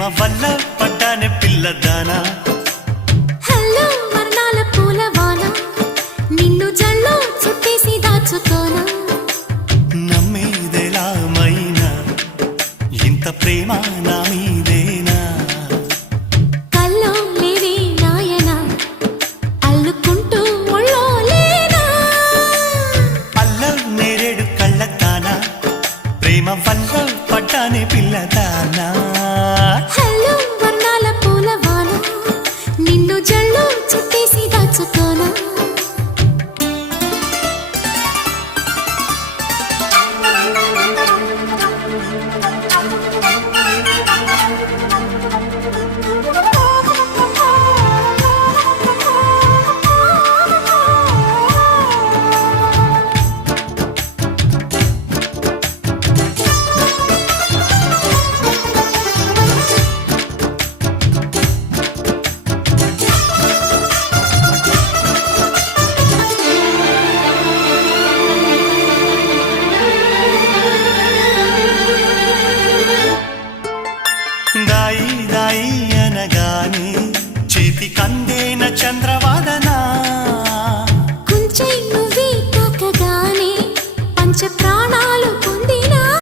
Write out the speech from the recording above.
ప్రేమ వల్ల పడ్డానే పిల్లదానా హలో వర్ణాల పూలవాన నిన్ను జల్లో చుట్టేసి దాచుకోనా నమ్మేదెలా మైనా ఇంత ప్రేమ నా మీదేనా కల్లో లేవే నాయనా అల్లుకుంటూ ఒళ్ళో లేనా అల్ల నేరేడు కళ్ళతానా ప్రేమ వల్ల పడ్డానే పిల్లదానా హలో వర్ణాల పూలవాన నిన్ను జల్లో చుట్టేసి దాచుకోనా దాయి దాయి అనగానే చేతి కందేన చంద్ర